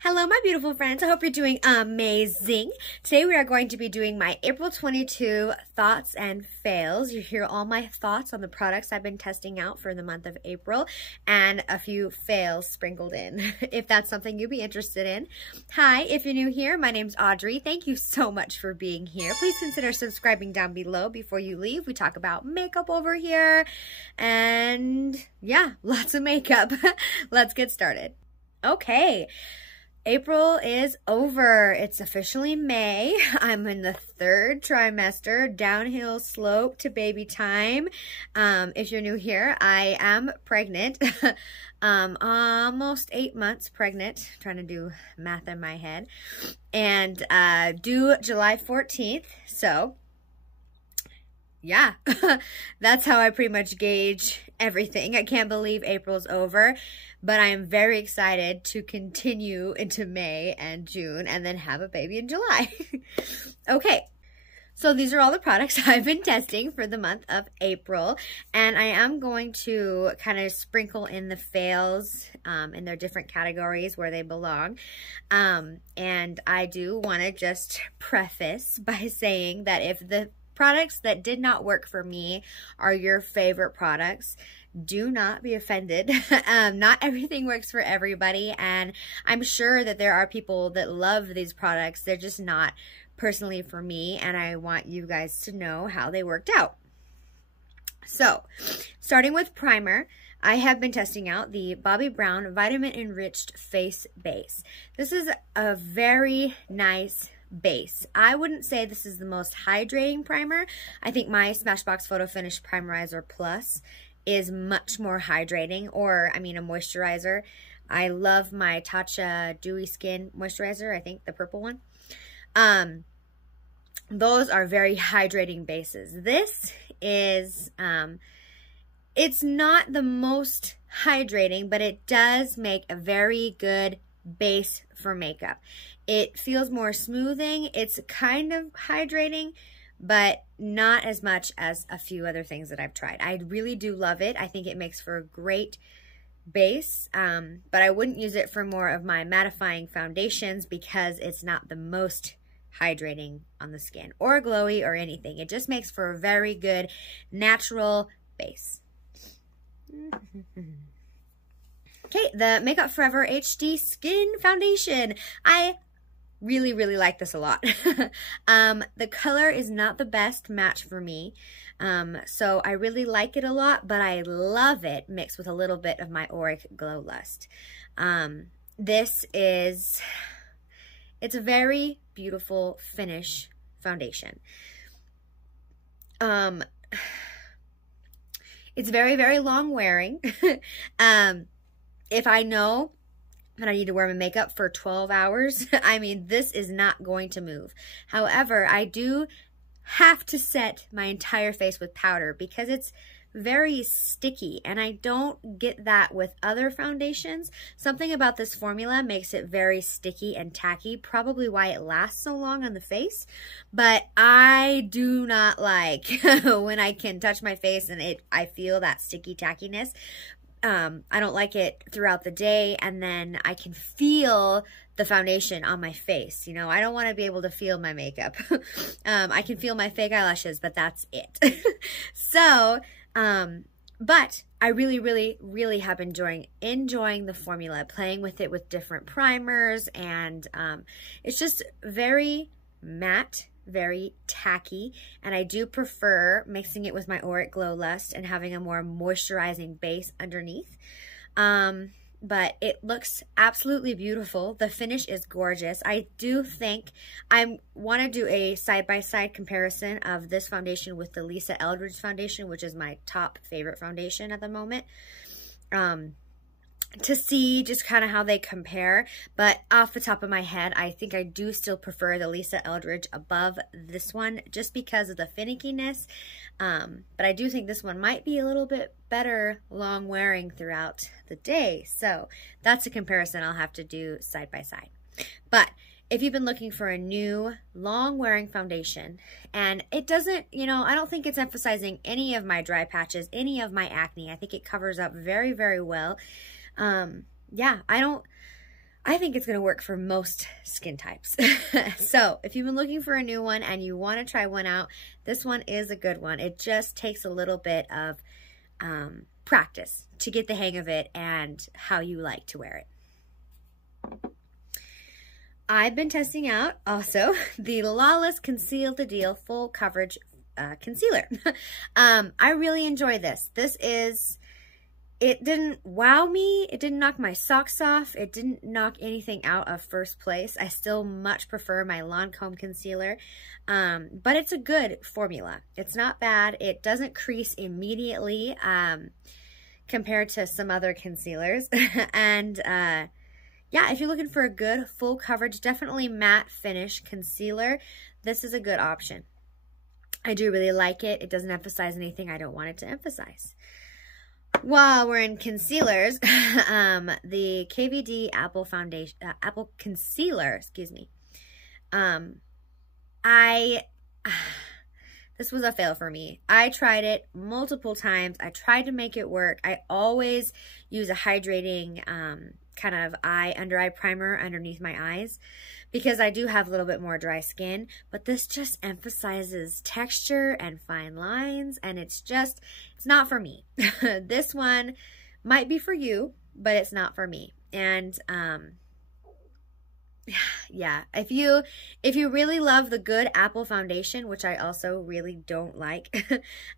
Hello, my beautiful friends. I hope you're doing amazing. Today we are going to be doing my April 22 thoughts and fails. You hear all my thoughts on the products I've been testing out for the month of April and a few fails sprinkled in, if that's something you'd be interested in. Hi, if you're new here, my name's Audrey. Thank you so much for being here. Please consider subscribing down below before you leave. We talk about makeup over here and yeah, lots of makeup. Let's get started. Okay. April is over. It's officially May. I'm in the third trimester, downhill slope to baby time. If you're new here, I am pregnant. Almost 8 months pregnant. Trying to do math in my head. And due July 14th. So, yeah, that's how I pretty much gauge everything. I can't believe April's over, but I am very excited to continue into May and June and then have a baby in July. Okay, so these are all the products I've been testing for the month of April, and I am going to kind of sprinkle in the fails in their different categories where they belong. And I do want to just preface by saying that if the products that did not work for me are your favorite products, do not be offended. Not everything works for everybody, and I'm sure that there are people that love these products. They're just not personally for me, and I want you guys to know how they worked out. So, starting with primer, I have been testing out the Bobbi Brown Vitamin Enriched Face Base. This is a very nice base. I wouldn't say this is the most hydrating primer. I think my Smashbox Photo Finish Primerizer Plus is much more hydrating, or I mean a moisturizer. I love my Tatcha Dewy Skin Moisturizer, I think the purple one. Those are very hydrating bases. This is, it's not the most hydrating, but it does make a very good base for makeup. It feels more smoothing. It's kind of hydrating, but not as much as a few other things that I've tried. I really do love it. I think it makes for a great base, but I wouldn't use it for more of my mattifying foundations because it's not the most hydrating on the skin or glowy or anything. It just makes for a very good natural base. Okay, the Makeup Forever HD Skin Foundation. I really like this a lot. The color is not the best match for me, so I really like it a lot, but I love it mixed with a little bit of my Auric Glow Lust. It's a very beautiful finish foundation. It's very long wearing. If I know that I need to wear my makeup for 12 hours, I mean, this is not going to move. However, I do have to set my entire face with powder because it's very sticky, and I don't get that with other foundations. Something about this formula makes it very sticky and tacky, probably why it lasts so long on the face, but I do not like when I can touch my face and I feel that sticky tackiness. I don't like it throughout the day, and then I can feel the foundation on my face. You know, I don't want to be able to feel my makeup. I can feel my fake eyelashes, but that's it. So, but I really have been enjoying the formula, playing with it with different primers, and it's just very matte, very tacky, and I do prefer mixing it with my Auric Glow Lust and having a more moisturizing base underneath. But it looks absolutely beautiful. The finish is gorgeous. I do think I want to do a side-by-side comparison of this foundation with the Lisa Eldridge foundation, which is my top favorite foundation at the moment, to see just kind of how they compare. But off the top of my head, I think I do still prefer the Lisa Eldridge above this one just because of the finickiness. But I do think this one might be a little bit better long wearing throughout the day. So that's a comparison I'll have to do side by side. But if you've been looking for a new long wearing foundation, and it doesn't, you know, I don't think it's emphasizing any of my dry patches, any of my acne. I think it covers up very well. Yeah, I I think it's going to work for most skin types. So if you've been looking for a new one and you want to try one out, this one is a good one. It just takes a little bit of practice to get the hang of it and how you like to wear it. I've been testing out also the LYS Conceal the Deal Full Coverage Concealer. I really enjoy this. It didn't wow me. It didn't knock my socks off. It didn't knock anything out of first place. I still much prefer my Lancome concealer, but it's a good formula. It's not bad. It doesn't crease immediately compared to some other concealers. And yeah, if you're looking for a good full coverage, definitely matte finish concealer, this is a good option. I do really like it. It doesn't emphasize anything I don't want it to emphasize. While we're in concealers, the KVD Apple Foundation, Apple Concealer, excuse me. This was a fail for me. I tried it multiple times. I tried to make it work. I always use a hydrating kind of under eye primer underneath my eyes because I do have a little bit more dry skin, but this just emphasizes texture and fine lines, and it's not for me. This one might be for you, but it's not for me. And yeah, if you really love the good Apple foundation, which I also really don't like,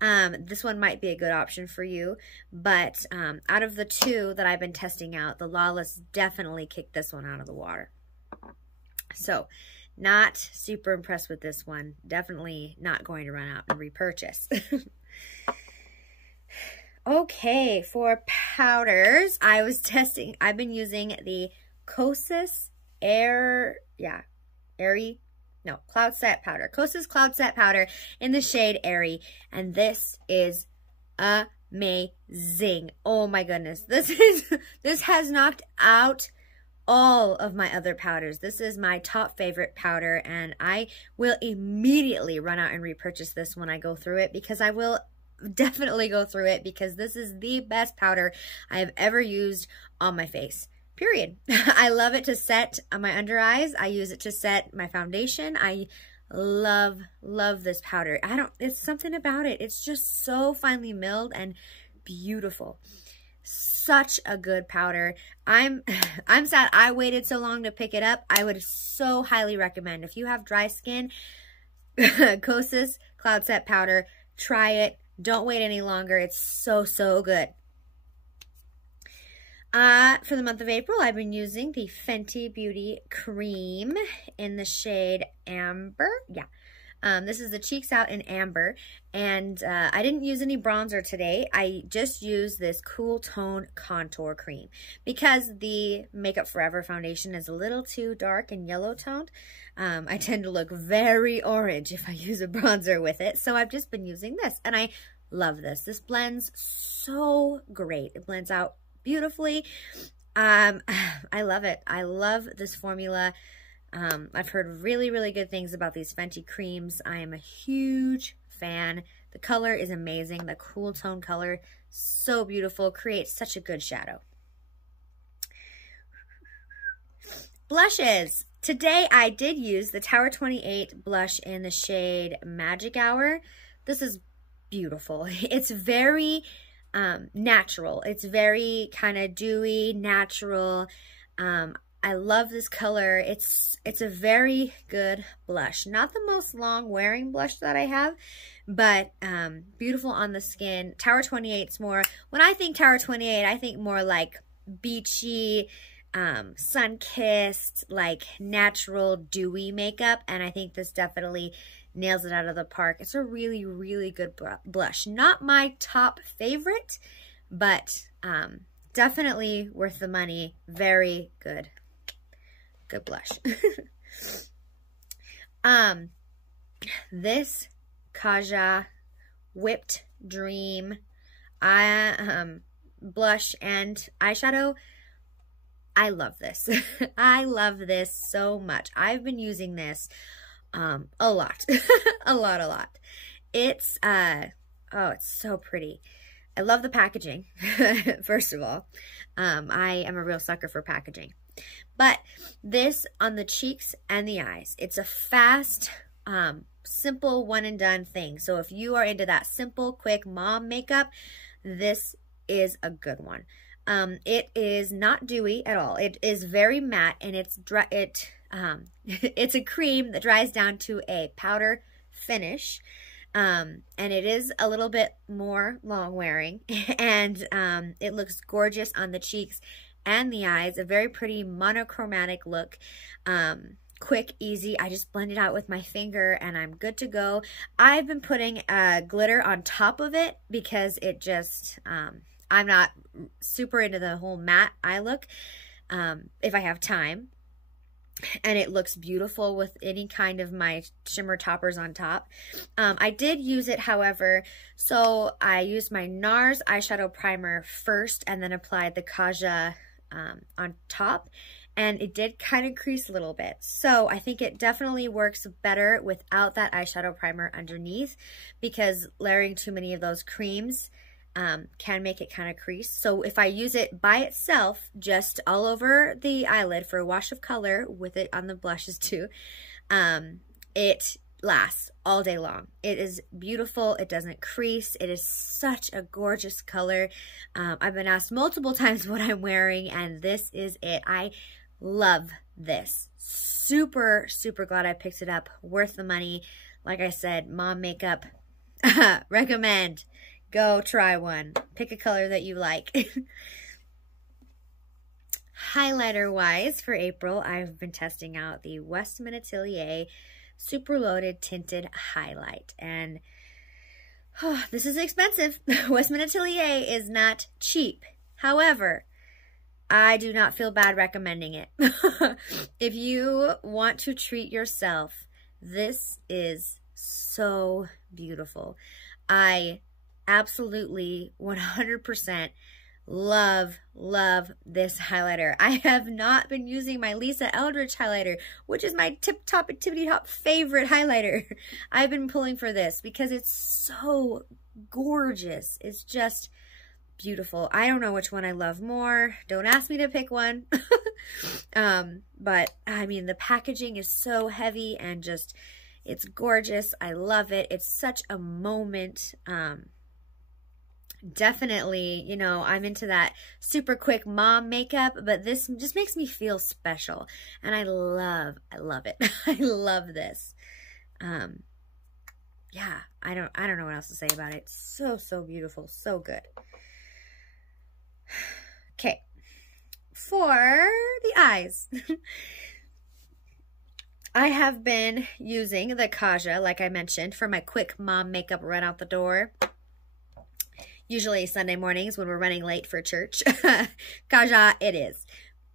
this one might be a good option for you. But out of the two that I've been testing out, the LYS definitely kicked this one out of the water. So not super impressed with this one. Definitely not going to run out and repurchase. Okay, for powders, I've been using the Kosas Cloud Set Powder. Kosas Cloud Set Powder in the shade Airy, and this is amazing. Oh my goodness. This has knocked out all of my other powders. This is my top favorite powder, and I will immediately run out and repurchase this when I go through it, because I will definitely go through it, because this is the best powder I have ever used on my face. Period. I love it to set my under eyes. I use it to set my foundation. I love this powder. It's something about it. It's just so finely milled and beautiful. Such a good powder. I'm sad I waited so long to pick it up. I would so highly recommend, if you have dry skin, Kosas Cloud Set Powder, try it. Don't wait any longer. It's so good. For the month of April, I've been using the Fenty Beauty Cream in the shade Amber. Yeah. This is the Cheeks Out in Amber, and I didn't use any bronzer today. I just used this Cool Tone Contour Cream because the Makeup Forever foundation is a little too dark and yellow toned. I tend to look very orange if I use a bronzer with it, so I've just been using this, and I love this. This blends so great. It blends out beautifully. I love it. I love this formula. I've heard really good things about these Fenty creams. I am a huge fan. The color is amazing. The cool tone color, so beautiful, creates such a good shadow. Blushes. Today I did use the Tower 28 blush in the shade Magic Hour. This is beautiful. It's very natural. It's very kind of dewy, natural. I love this color. It's a very good blush. Not the most long wearing blush that I have, but beautiful on the skin. Tower 28's more, when I think Tower 28, I think more like beachy, sun-kissed, like natural dewy makeup, and I think this definitely nails it out of the park. It's a really good blush. Not my top favorite, but definitely worth the money. Very good. Good blush. This Kaja Whipped Dream blush and eyeshadow, I love this. I love this so much. I've been using this a lot. a lot. It's oh, it's so pretty. I love the packaging. First of all, I am a real sucker for packaging. But this on the cheeks and the eyes, it's a fast, simple one and done thing. So if you are into that simple, quick mom makeup, this is a good one. It is not dewy at all. It is very matte, and it's dry. It's a cream that dries down to a powder finish. And it is a little bit more long wearing, and it looks gorgeous on the cheeks and the eyes. A very pretty monochromatic look. Quick, easy. I just blend it out with my finger and I'm good to go. I've been putting glitter on top of it because it just, I'm not super into the whole matte eye look if I have time. And it looks beautiful with any kind of my shimmer toppers on top. I did use it, however, so I used my NARS eyeshadow primer first and then applied the Kaja on top. And it did kind of crease a little bit. So I think it definitely works better without that eyeshadow primer underneath, because layering too many of those creams can make it kind of crease. So if I use it by itself, just all over the eyelid for a wash of color with it on the blushes too, it lasts all day long. It is beautiful. It doesn't crease. It is such a gorgeous color. I've been asked multiple times what I'm wearing, and this is it. I love this. Super, super glad I picked it up. Worth the money. Like I said, mom makeup. Recommend. Go try one. Pick a color that you like. Highlighter wise for April, I've been testing out the Westman Atelier Super Loaded Tinted Highlight. And this is expensive. Westman Atelier is not cheap. However, I do not feel bad recommending it. If you want to treat yourself, this is so beautiful. I absolutely 100% love this highlighter. I have not been using my Lisa Eldridge highlighter, which is my tippity-top favorite highlighter. I've been pulling for this because it's so gorgeous. It's just beautiful. I don't know which one I love more. Don't ask me to pick one. But I mean, the packaging is so heavy and just, it's gorgeous. I love it. It's such a moment. Definitely, you know, I'm into that super quick mom makeup, but this just makes me feel special. And I love it. I love this. Yeah, I don't know what else to say about it. So, so beautiful. So good. Okay, for the eyes, I have been using the Kaja, like I mentioned, for my quick mom makeup run out the door. Usually Sunday mornings when we're running late for church. Kaja, it is.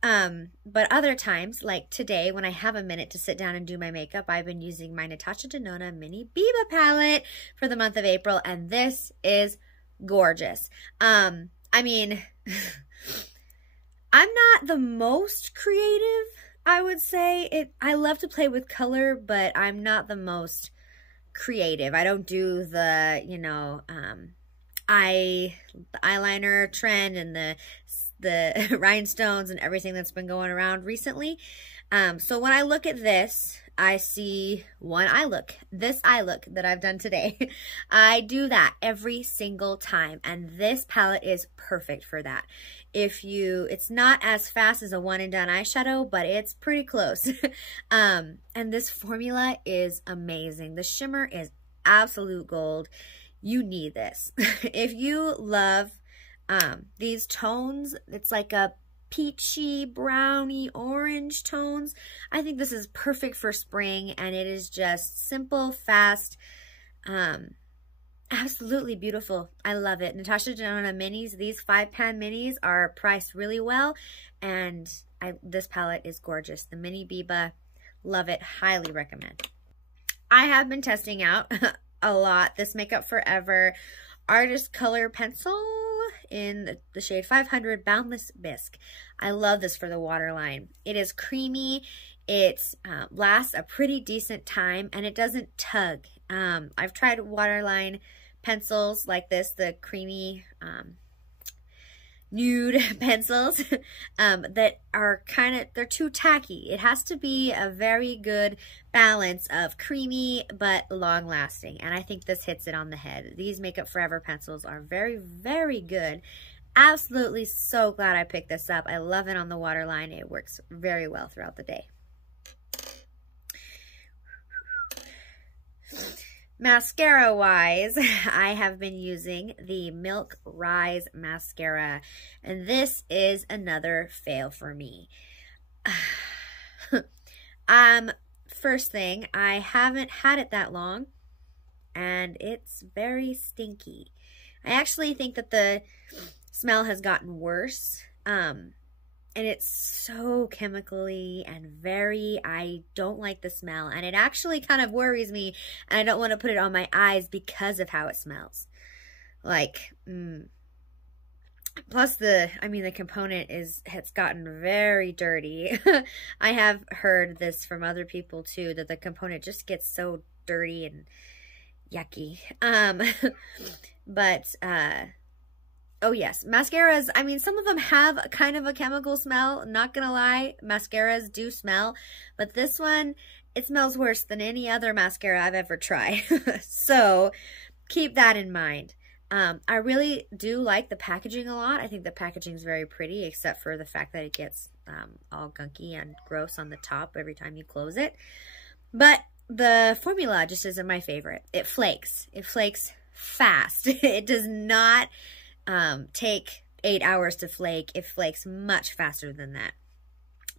But other times, like today, when I have a minute to sit down and do my makeup, I've been using my Natasha Denona Mini Biba palette for the month of April, and this is gorgeous. I mean, I'm not the most creative, I would say. I love to play with color, but I'm not the most creative. I don't do the, you know, the eyeliner trend and the rhinestones and everything that's been going around recently. So when I look at this, I see one eye look, this eye look that I've done today. I do that every single time, and this palette is perfect for that. It's not as fast as a one and done eyeshadow, but it's pretty close. And this formula is amazing. The shimmer is absolute gold. You need this. If you love these tones, it's like a peachy, browny, orange tones. I think this is perfect for spring, and it is just simple, fast, absolutely beautiful. I love it. Natasha Denona minis, these 5-pan minis are priced really well, and this palette is gorgeous. The Mini Biba, love it, highly recommend. I have been testing out a lot this Makeup Forever Artist Color Pencil in the shade 500 Boundless Bisque. I love this for the waterline. It is creamy. It lasts a pretty decent time, and it doesn't tug. I've tried waterline pencils like this, the creamy nude pencils that are they're too tacky. It has to be a very good balance of creamy but long lasting, and I think this hits it on the head. These Makeup Forever pencils are very, very good. Absolutely so glad I picked this up. I love it on the waterline. It works very well throughout the day. Mascara wise, I have been using the Milk Rise mascara, and this is another fail for me. First thing, I haven't had it that long, and it's very stinky. I actually think that the smell has gotten worse, and it's so chemically and I don't like the smell, and it actually kind of worries me, and I don't want to put it on my eyes because of how it smells. Like, plus the component has gotten very dirty. I have heard this from other people too, that the component just gets so dirty and yucky. Oh yes, mascaras, I mean, some of them have kind of a chemical smell, not gonna lie, mascaras do smell, but this one, it smells worse than any other mascara I've ever tried. So, keep that in mind. I really do like the packaging a lot. I think the packaging is very pretty, except for the fact that it gets all gunky and gross on the top every time you close it. But the formula just isn't my favorite. It flakes. It flakes fast. It does not take 8 hours to flake. It flakes much faster than that.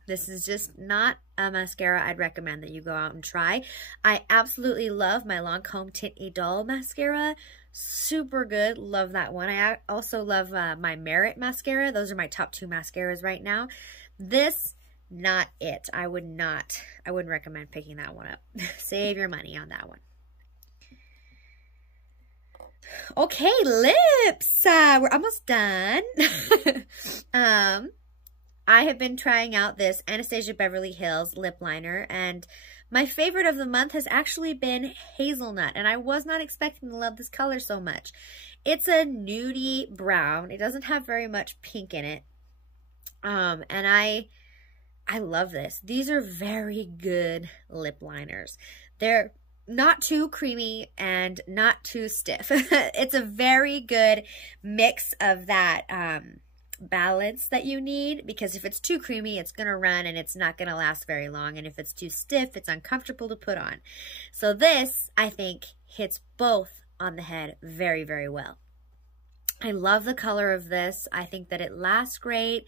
This is just not a mascara I'd recommend that you go out and try. I absolutely love my Lancome Tint Idole mascara. Super good. Love that one. I also love my Merit mascara. Those are my top 2 mascaras right now. This, not it. I wouldn't recommend picking that one up. Save your money on that one. Okay, lips. We're almost done. I have been trying out this Anastasia Beverly Hills lip liner, and my favorite of the month has actually been Hazelnut, and I was not expecting to love this color so much. It's a nudie brown. It doesn't have very much pink in it, and I love this. These are very good lip liners. They're not too creamy and not too stiff. It's a very good mix of that balance that you need, because if it's too creamy, it's gonna run and it's not gonna last very long, and if it's too stiff, it's uncomfortable to put on. So this, I think, hits both on the head very, very well. I love the color of this. I think that it lasts great.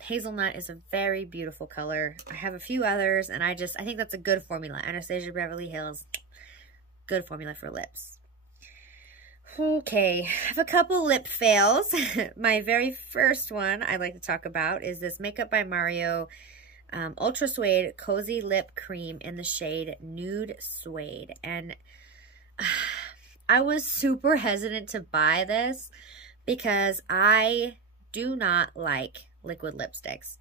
Hazelnut is a very beautiful color. I have a few others, and I think that's a good formula. Anastasia Beverly Hills, good formula for lips. Okay, I have a couple lip fails. My very first one I'd like to talk about is this Makeup by Mario Ultra Suede Cozy Lip Cream in the shade Nude Suede. And I was super hesitant to buy this because I do not like liquid lipsticks.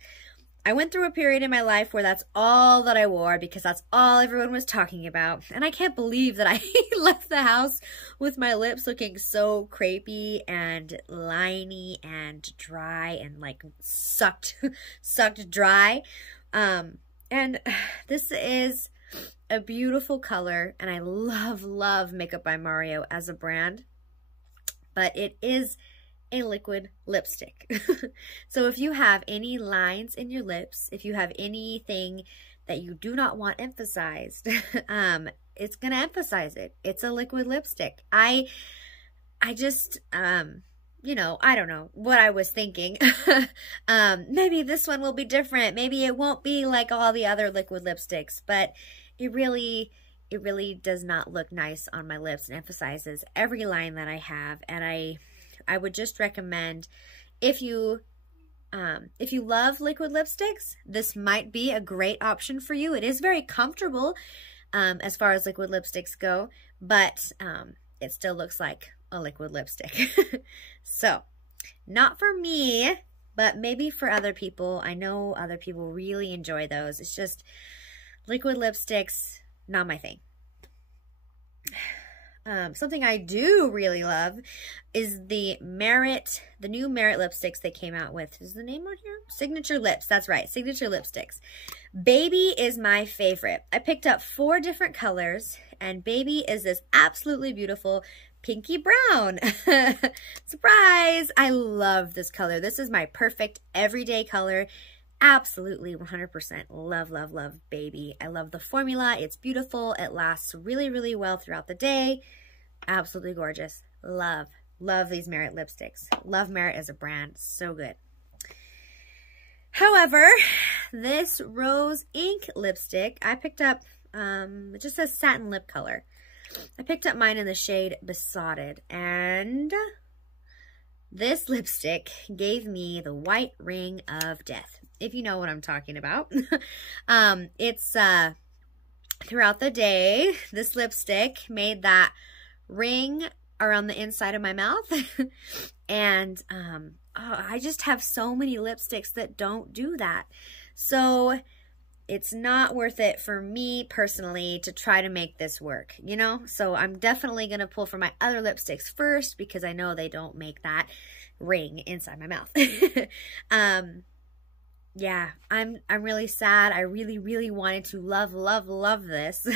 I went through a period in my life where that's all that I wore because that's all everyone was talking about. And I can't believe that I left the house with my lips looking so crepey and liney and dry and like sucked dry. And this is a beautiful color, and I love Makeup by Mario as a brand, but it is a liquid lipstick. So if you have any lines in your lips, if you have anything that you do not want emphasized, it's gonna emphasize it. It's a liquid lipstick. I just, you know, I don't know what I was thinking. Maybe this one will be different. Maybe it won't be like all the other liquid lipsticks, but it really does not look nice on my lips and emphasizes every line that I have. And I would just recommend, if you love liquid lipsticks, this might be a great option for you. It is very comfortable as far as liquid lipsticks go, but it still looks like a liquid lipstick. So, not for me, but maybe for other people. I know other people really enjoy those. It's just liquid lipsticks, not my thing. Something I do really love is the new Merit lipsticks they came out with. Is the name on here? Signature Lips. That's right. Signature lipsticks. Baby is my favorite. I picked up 4 different colors, and Baby is this absolutely beautiful pinky brown. Surprise! I love this color. This is my perfect everyday color. Absolutely 100% love, love, love Baby. I love the formula. It's beautiful. It lasts really, really well throughout the day. Absolutely gorgeous. Love, love these Merit lipsticks. Love Merit as a brand. So good. However, this Rose Ink lipstick, I picked up, it just says satin lip color. I picked up mine in the shade Besotted, and this lipstick gave me the white ring of death, if you know what I'm talking about. It's throughout the day, this lipstick made that ring around the inside of my mouth. And I just have so many lipsticks that don't do that. So it's not worth it for me personally to try to make this work, you know? So I'm definitely going to pull from my other lipsticks first, because I know they don't make that ring inside my mouth. Yeah, I'm really sad. I really, really wanted to love, love, love this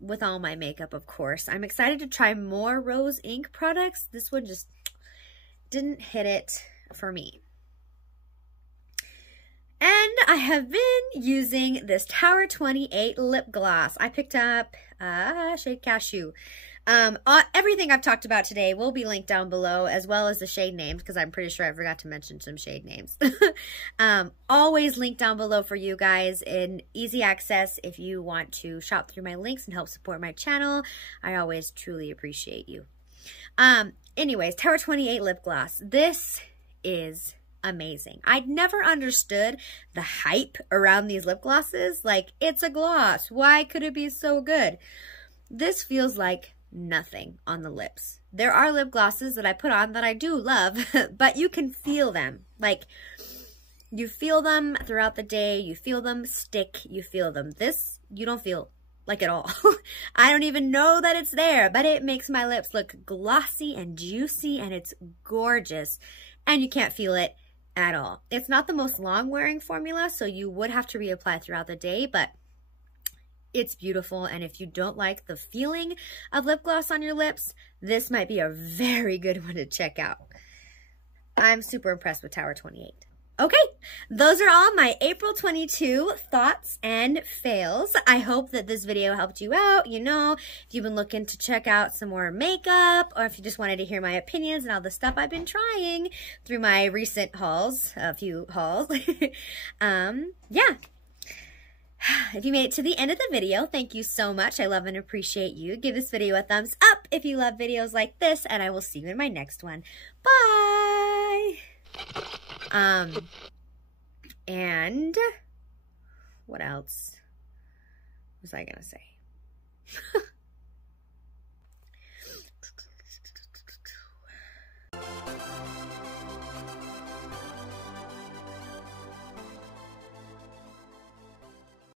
with all my makeup, of course. I'm excited to try more Rose Ink products. This one just didn't hit it for me. And I have been using this Tower 28 lip gloss. I picked up shade Cashew. Everything I've talked about today will be linked down below, as well as the shade names, because I'm pretty sure I forgot to mention some shade names. Always linked down below for you guys in easy access if you want to shop through my links and help support my channel. I always truly appreciate you. Anyways, Tower 28 lip gloss. This is amazing. I'd never understood the hype around these lip glosses. Like, it's a gloss. Why could it be so good? This feels like nothing on the lips. There are lip glosses that I put on that I do love, but you can feel them. Like, you feel them throughout the day. You feel them stick. You feel them. This, you don't feel like at all. I don't even know that it's there, but it makes my lips look glossy and juicy, and it's gorgeous, and you can't feel it at all. It's not the most long wearing formula, so you would have to reapply throughout the day, but it's beautiful. And if you don't like the feeling of lip gloss on your lips, this might be a very good one to check out. I'm super impressed with Tower 28. Okay, those are all my April 22 thoughts and fails. I hope that this video helped you out. You know, if you've been looking to check out some more makeup, or if you just wanted to hear my opinions and all the stuff I've been trying through my recent hauls, a few hauls. Yeah. If you made it to the end of the video, thank you so much. I love and appreciate you. Give this video a thumbs up if you love videos like this, and I will see you in my next one. Bye! And what else was I gonna say?